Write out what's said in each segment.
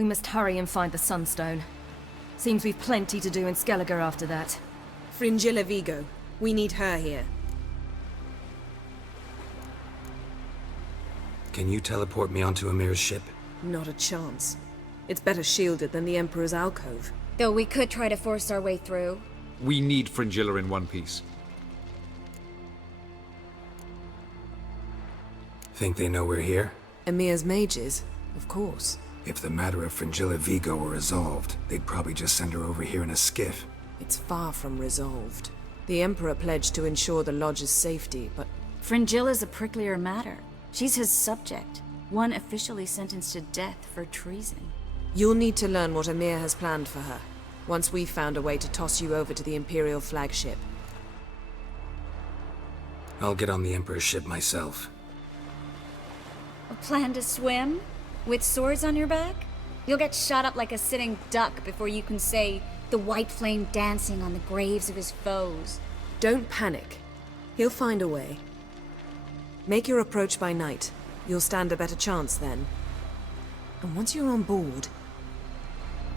We must hurry and find the Sunstone. Seems we've plenty to do in Skellige after that. Fringilla Vigo. We need her here. Can you teleport me onto Amir's ship? Not a chance. It's better shielded than the Emperor's alcove. Though we could try to force our way through. We need Fringilla in one piece. Think they know we're here? Emir's mages, of course. If the matter of Fringilla Vigo were resolved, they'd probably just send her over here in a skiff. It's far from resolved. The Emperor pledged to ensure the Lodge's safety, but... Fringilla's a pricklier matter. She's his subject, one officially sentenced to death for treason. You'll need to learn what Emir has planned for her, once we've found a way to toss you over to the Imperial flagship. I'll get on the Emperor's ship myself. A plan to swim? With swords on your back? You'll get shot up like a sitting duck before you can say the white flame dancing on the graves of his foes. Don't panic. He'll find a way. Make your approach by night. You'll stand a better chance then. And once you're on board,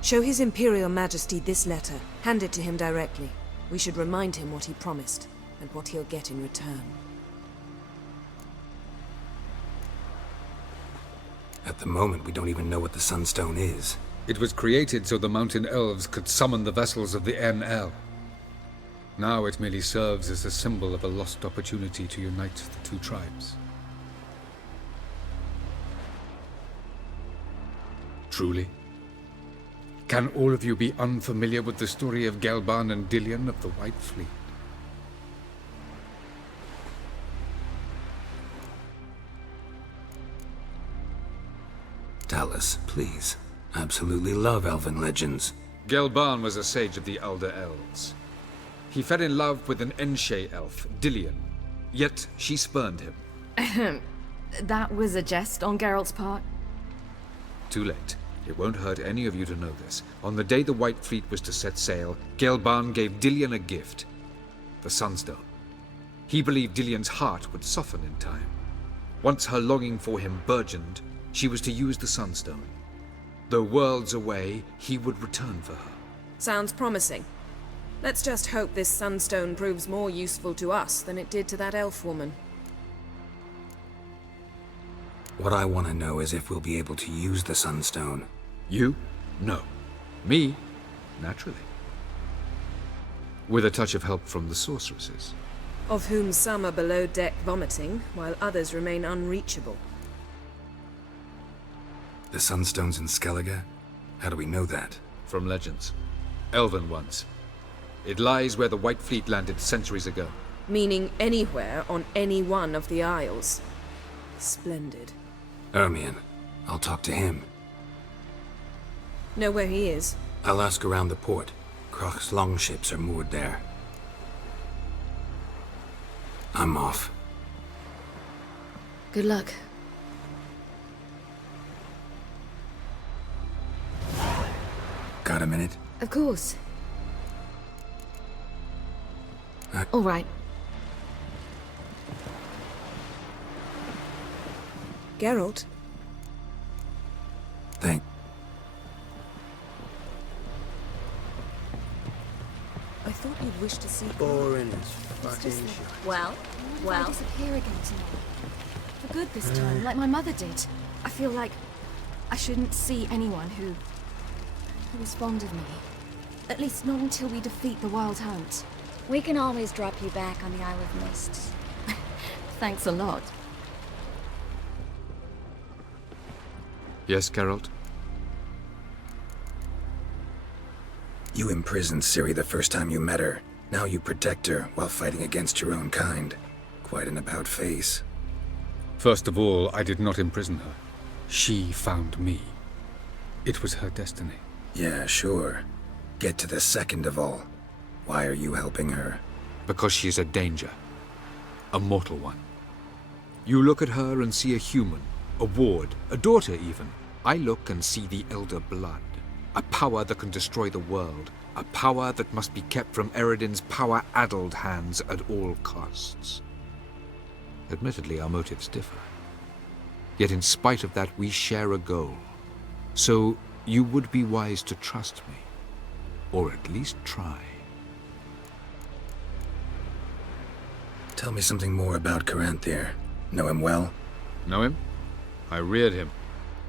show His Imperial Majesty this letter. Hand it to him directly. We should remind him what he promised, and what he'll get in return. At the moment, we don't even know what the Sunstone is. It was created so the mountain elves could summon the vessels of the NL. Now it merely serves as a symbol of a lost opportunity to unite the two tribes. Truly? Can all of you be unfamiliar with the story of Gelban and Dillion of the White Fleet? Tell us, please. Absolutely love elven legends. Gelban was a sage of the Elder Elves. He fell in love with an Enshe elf, Dillion, yet she spurned him. That was a jest on Geralt's part. Too late. It won't hurt any of you to know this. On the day the White Fleet was to set sail, Gelban gave Dillion a gift. The Sunstone. He believed Dillion's heart would soften in time. Once her longing for him burgeoned, she was to use the Sunstone. Though worlds away, he would return for her. Sounds promising. Let's just hope this Sunstone proves more useful to us than it did to that elf woman. What I want to know is if we'll be able to use the Sunstone. You? No. Me? Naturally. With a touch of help from the sorceresses. Of whom some are below deck vomiting, while others remain unreachable. The Sunstone's in Skellige? How do we know that? From legends. Elven ones. It lies where the White Fleet landed centuries ago. Meaning anywhere on any one of the Isles. Splendid. Ermion. I'll talk to him. Know where he is? I'll ask around the port. Croc's longships are moored there. I'm off. Good luck. Got a minute? Of course. All right. Geralt? Thank... I thought you'd wish to see... Boring as fucking shit. Well? I disappear again tomorrow. For good this time, like my mother did. I feel like I shouldn't see anyone who is fond of me. At least not until we defeat the Wild Hunt. We can always drop you back on the Isle of Mists. Thanks a lot. Yes, Geralt? You imprisoned Ciri the first time you met her. Now you protect her while fighting against your own kind. Quite an about-face. First of all, I did not imprison her. She found me. It was her destiny. Yeah, sure. Get to the second of all. Why are you helping her? Because she is a danger. A mortal one. You look at her and see a human, a ward, a daughter even. I look and see the Elder Blood. A power that can destroy the world. A power that must be kept from Eredin's power-addled hands at all costs. Admittedly, our motives differ. Yet in spite of that, we share a goal. So, You would be wise to trust me, or at least try. Tell me something more about Caranthir. Know him well? Know him? I reared him.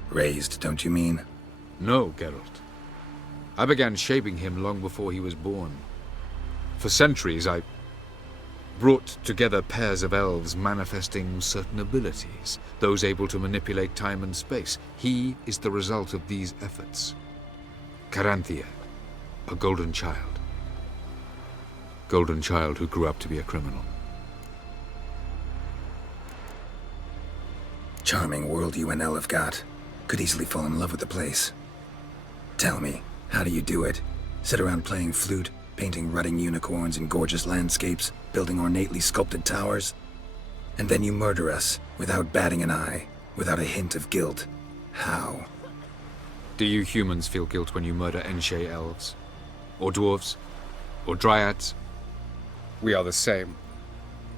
Raised, don't you mean? No, Geralt. I began shaping him long before he was born. For centuries, I brought together pairs of elves manifesting certain abilities, those able to manipulate time and space. He is the result of these efforts. Caranthir, a golden child. Golden child who grew up to be a criminal. Charming world you and Elle have got. Could easily fall in love with the place. Tell me, how do you do it? Sit around playing flute, painting rutting unicorns in gorgeous landscapes, building ornately sculpted towers? And then you murder us, without batting an eye, without a hint of guilt. How? Do you humans feel guilt when you murder Enshe elves? Or dwarves? Or dryads? We are the same.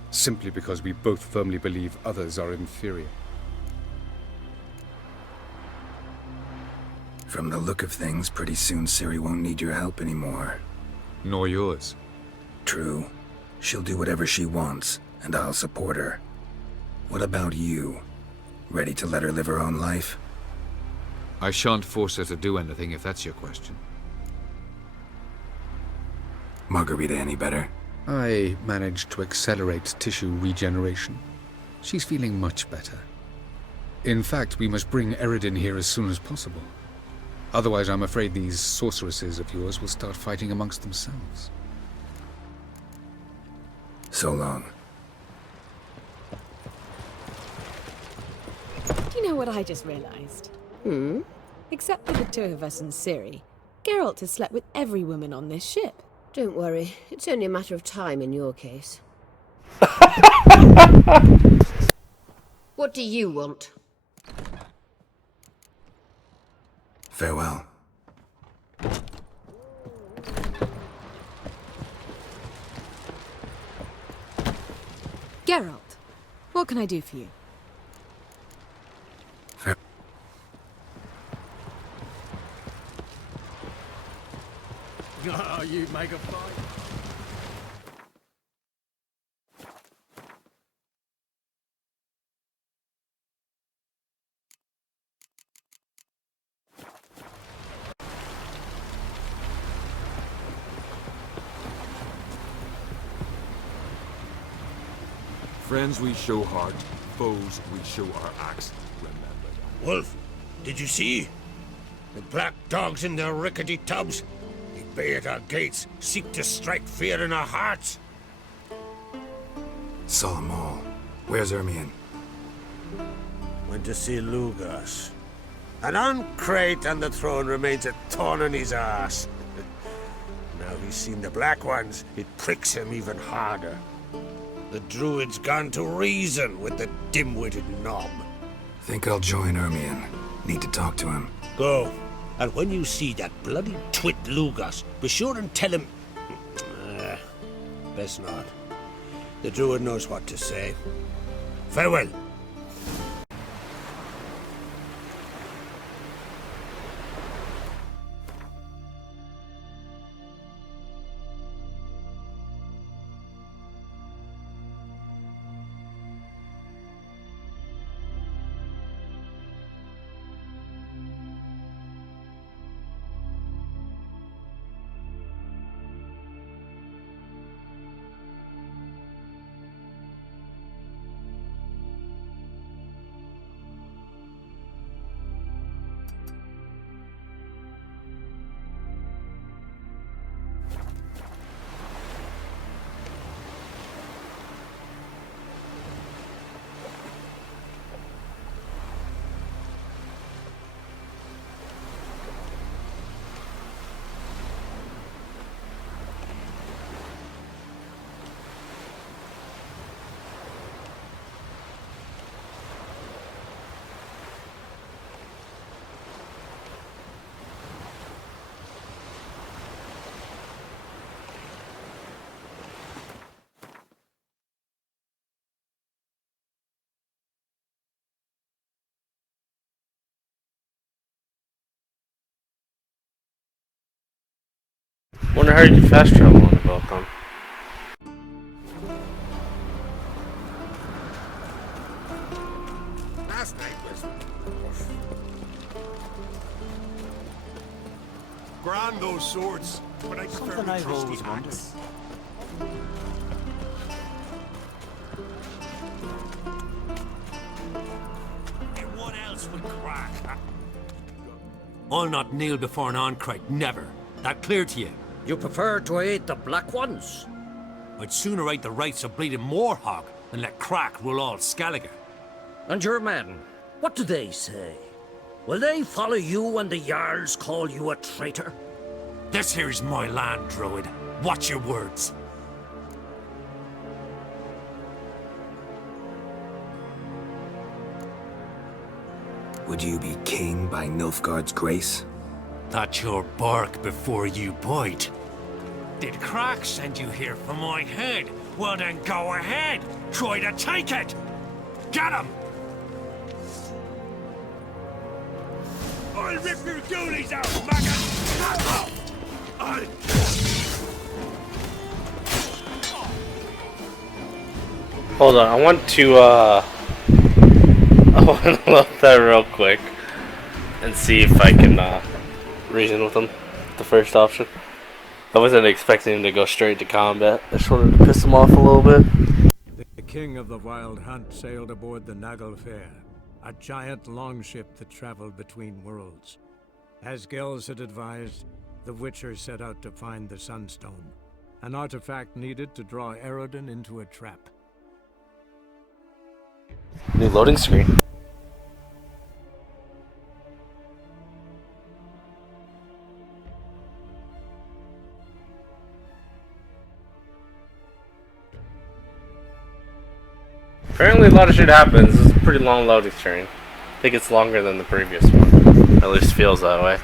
Simply because we both firmly believe others are inferior. From the look of things, pretty soon Ciri won't need your help anymore. Nor yours. True. She'll do whatever she wants, and I'll support her. What about you? Ready to let her live her own life? I shan't force her to do anything if that's your question. Margarita any better? I managed to accelerate tissue regeneration. She's feeling much better. In fact, we must bring Eredin here as soon as possible. Otherwise, I'm afraid these sorceresses of yours will start fighting amongst themselves. So long. Do you know what I just realized? Except for the two of us and Ciri, Geralt has slept with every woman on this ship. Don't worry, it's only a matter of time in your case. What do you want? Farewell. Geralt, what can I do for you? Ah, you make a fight. Friends we show heart, foes we show our axe. Remember that. Wolf, did you see? The black dogs in their rickety tubs. They bay at our gates, seek to strike fear in our hearts. Saw them all. Where's Ermion? Went to see Lugas. An uncrate on the throne remains a thorn in his ass. Now he's seen the Black Ones, it pricks him even harder. The druid's gone to reason with the dim-witted knob. Think I'll join Ermion. Need to talk to him. Go. And when you see that bloody twit Lugas, be sure and tell him... best not. The druid knows what to say. Farewell. Wonder how you can fast travel on the Balkan. Last night was grand, those swords, but I prefer Something my I've trusty always wondered. axe. And what else would crack? I'll not kneel before an Oncrite, never. That clear to you? You prefer to aid the Black Ones? I'd sooner aid the rights of bleeding Moorhog than let Crack rule all Skellige. And your men, what do they say? Will they follow you when the Jarls call you a traitor? This here's my land, Druid. Watch your words. Would you be king by Nilfgaard's grace? That's your bark before you bite. Did Crack send you here for my head? Well then go ahead. Try to take it. Get him! I'll rip your goolies out, maggot! Hold on, I want to load that real quick and see if I can reason with him. The first option. I wasn't expecting him to go straight to combat. I just wanted to piss him off a little bit. The king of the Wild Hunt sailed aboard the Naglfar, a giant longship that traveled between worlds. As Gels had advised, the Witcher set out to find the Sunstone, an artifact needed to draw Eredin into a trap. New loading screen. Apparently a lot of shit happens. This is a pretty long loading screen. I think it's longer than the previous one. At least feels that way.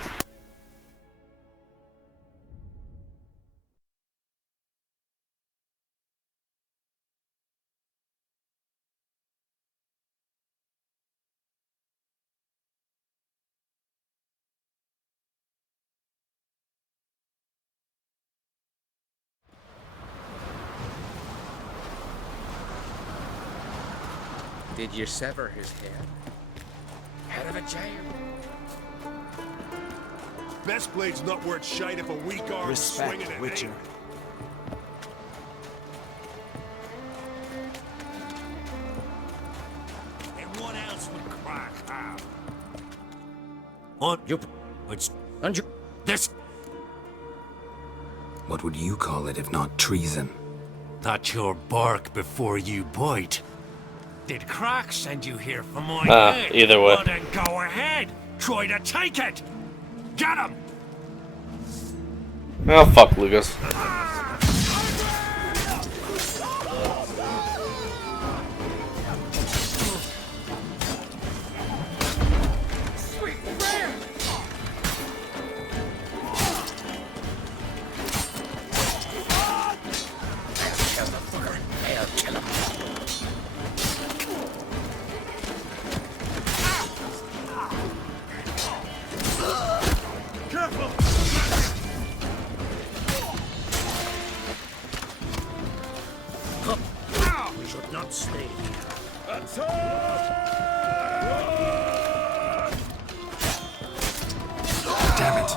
Did you sever his head? Head of a jail. Best blade's not worth shite if a weak arm swinging Respect, it. Witcher. And what else would Crack have? On You... it's And you... this. What would you call it if not treason? That's your bark before you bite. Did Crack send you here for my head? Either way. Well then go ahead. Try to take it. Get him. Oh fuck, Lucas. We should not stay here. Damn it!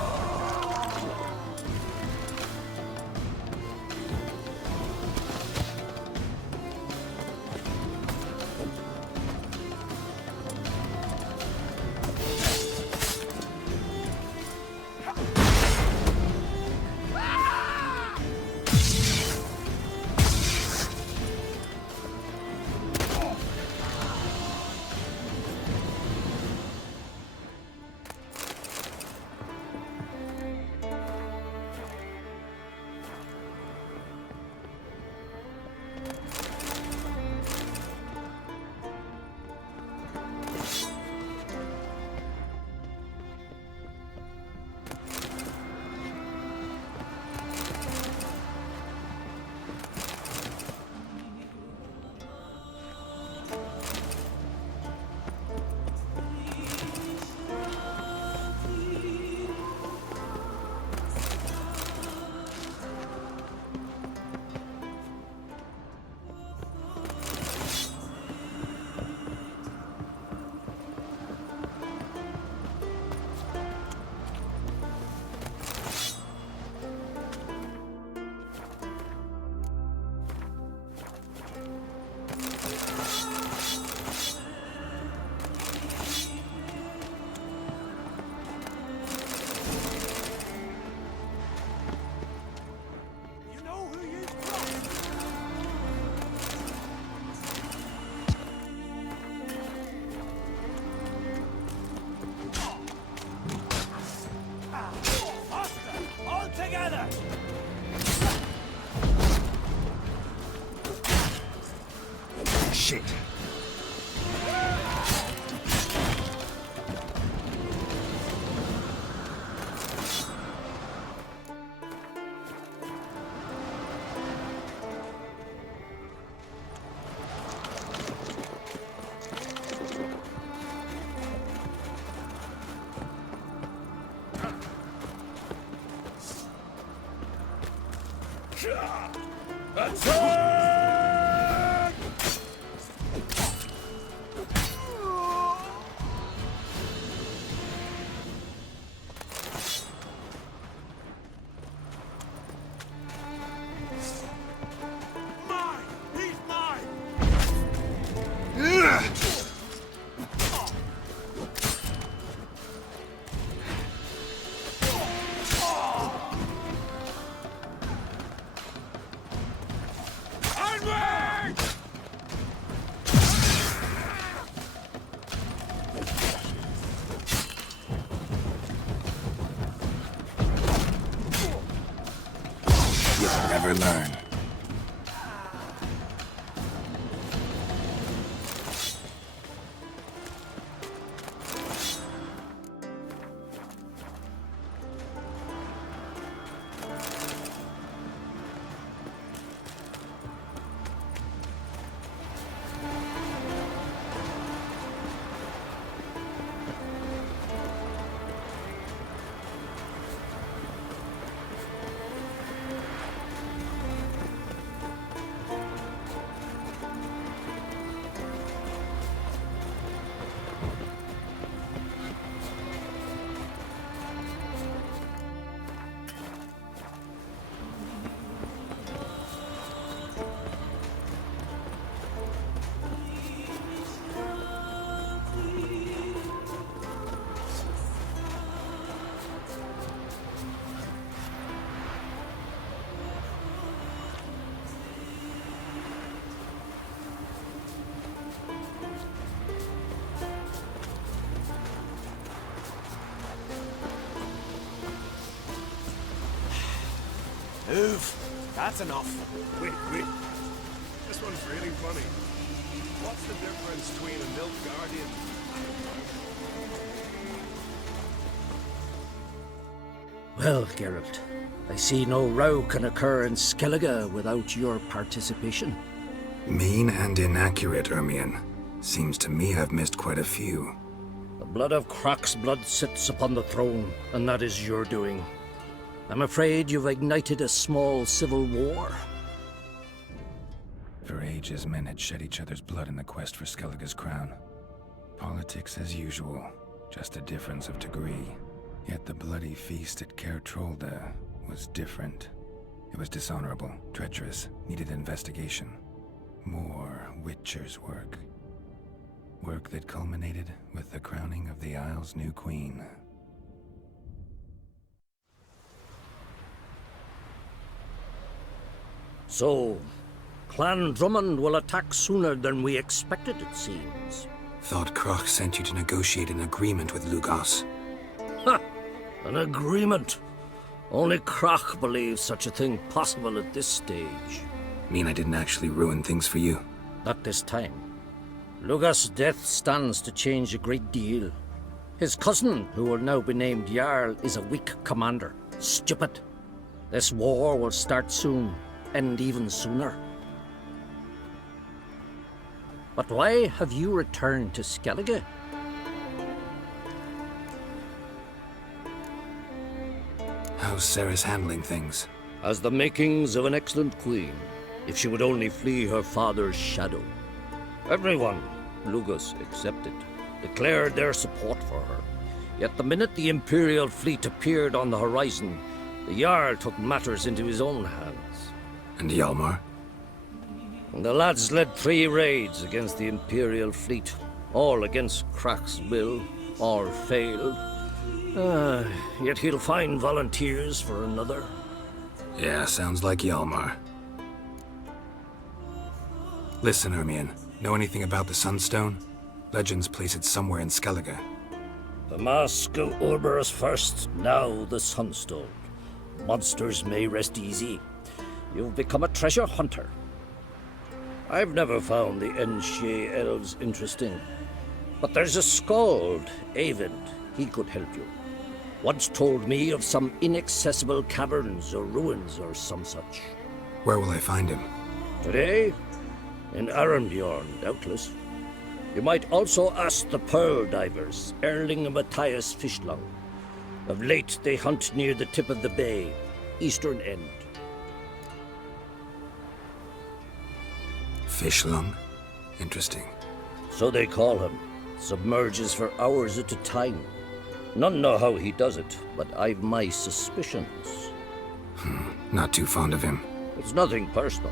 Shit. You'll never learn. Move! That's enough. Wait. This one's really funny. What's the difference between a Nilfgaardian? Well, Geralt, I see no row can occur in Skellige without your participation. Mean and inaccurate, Ermion. Seems to me I've missed quite a few. The blood of Croc's blood sits upon the throne, and that is your doing. I'm afraid you've ignited a small civil war. For ages, men had shed each other's blood in the quest for Skellige's crown. Politics as usual, just a difference of degree. Yet the bloody feast at Caer Trolda was different. It was dishonorable, treacherous, needed investigation. More Witcher's work. Work that culminated with the crowning of the Isle's new queen. So, Clan Drummond will attack sooner than we expected, it seems. Thought Croc sent you to negotiate an agreement with Lugos. Ha! An agreement? Only Croc believes such a thing possible at this stage. Mean I didn't actually ruin things for you? Not this time. Lugos' death stands to change a great deal. His cousin, who will now be named Jarl, is a weak commander. Stupid. This war will start soon. End even sooner. But why have you returned to Skellige? How's Ceres handling things? Has the makings of an excellent queen, if she would only flee her father's shadow. Everyone, Lugos excepted, declared their support for her. Yet the minute the Imperial fleet appeared on the horizon, the Jarl took matters into his own hands. And Hjalmar? The lads led 3 raids against the Imperial fleet, all against Croc's will, all failed. Yet he'll find volunteers for another. Yeah, sounds like Hjalmar. Listen, Ermion, know anything about the Sunstone? Legends place it somewhere in Skellige. The Mask of Urberus first, now the Sunstone. Monsters may rest easy. You've become a treasure hunter. I've never found the Enshe Elves interesting. But there's a skald, Eyvind. He could help you. Once told me of some inaccessible caverns or ruins or some such. Where will I find him? Today? In Arnbjorn, doubtless. You might also ask the pearl divers, Erling and Matthias Fishlung. Of late, they hunt near the tip of the bay, eastern end. Fishlung? Interesting. So they call him. Submerges for hours at a time. None know how he does it, but I've my suspicions. Not too fond of him. It's nothing personal.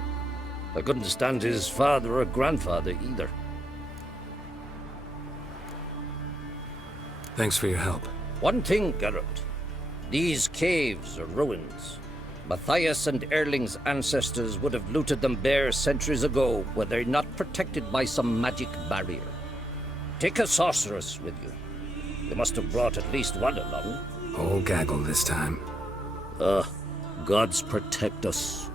I couldn't stand his father or grandfather either. Thanks for your help. One thing, Geralt. These caves are ruins. Matthias and Erling's ancestors would have looted them bare centuries ago were they not protected by some magic barrier. Take a sorceress with you. You must have brought at least one along. Whole gaggle this time. Gods protect us.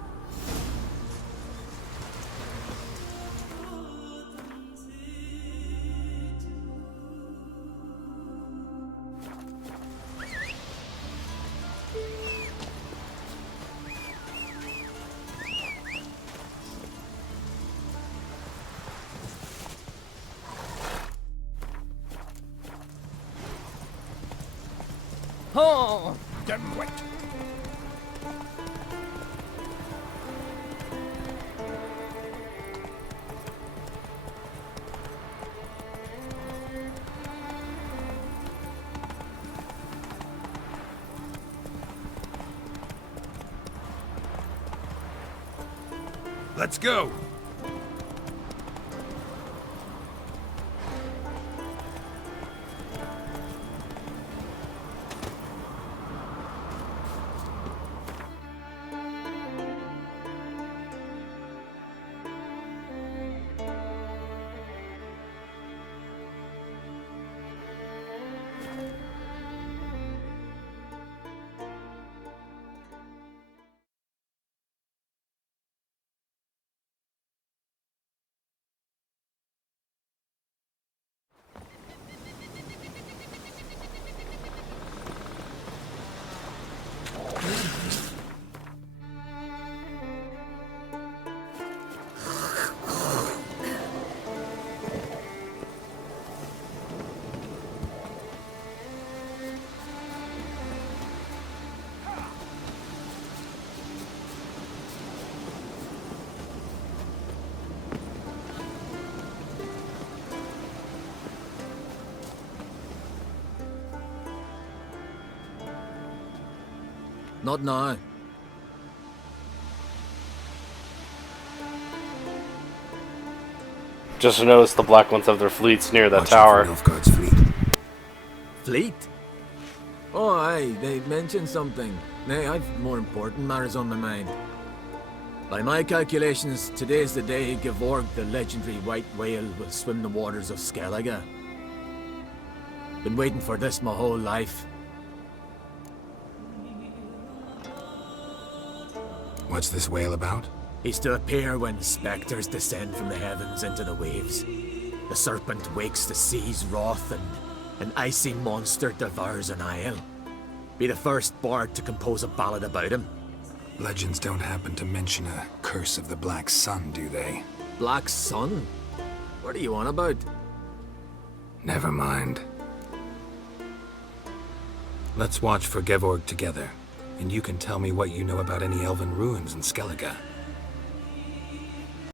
Oh, damn wet. Let's go! Not now. Just notice the black ones have their fleets near that tower. Nilfgaard's fleet. Fleet? Oh, aye, they mentioned something. Nay, I've more important matters on my mind. By my calculations, today's the day Gevorg, the legendary white whale, will swim the waters of Skellige. Been waiting for this my whole life. What's this whale about? He's to appear when spectres descend from the heavens into the waves. The serpent wakes the sea's wrath and an icy monster devours an isle. Be the first bard to compose a ballad about him. Legends don't happen to mention a curse of the Black Sun, do they? Black Sun? What are you on about? Never mind. Let's watch for Gevorg together, and you can tell me what you know about any elven ruins in Skellige.